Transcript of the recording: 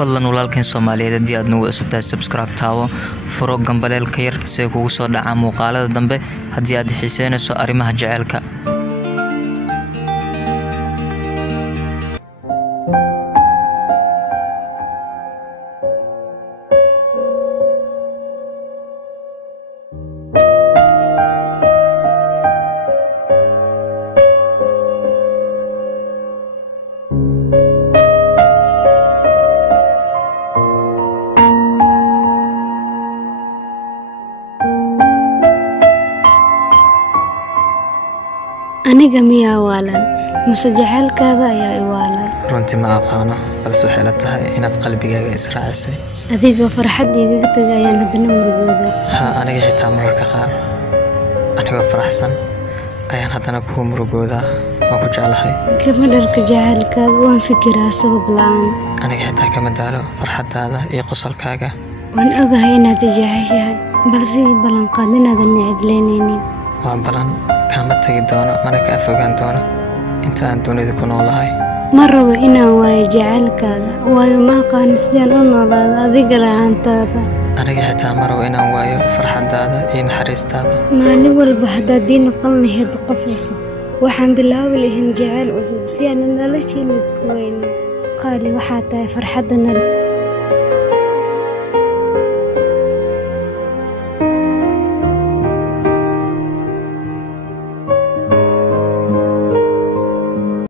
fadlan walaalkeen Soomaaliyeed haddii aad nagu cusubtahay subscribe taawo furo gambaleelka yar si ay kugu soo dhacaan muuqaalada dambe haddii aad xiiseynayso arrimaha jaceylka. aniga miyaa waalan mase jaceylkaada ayaa i waalay runtii ma aqaano balse waxay la tahay inaad qalbigaaga israacisay adigoo farxad igaga tagayaan hadana murugooda aniga xitaa mararka qaar anigoo faraxsan ayaan hadana ku murugooda waan ku jeclahay gabadharka jaceylkaada waan fikiraa sabab la'aan aniga xitaa kama daalo farxadaada iyo qosolkaaga waan ogahay inaad i jeceshahay balse ii ballanqaad inaadan nicdleynaynin waan balan kama tagi doono mana ka fogaan doono inta aan dunida ku noolahay ma rabo inaan waayo jaceylkaaga waayo ma aqaan sidaan u noolaado adiga la'aantaada aniga xitaa ma rabo inaan waayo farxadaada iyo naxariistaada maalin walba haddaad ii noqon lahayd qof cusub waxaan bilaabi lahayn jaceyl cusub si aan nolosheena isku weyno qaali waxaa tahay farxadda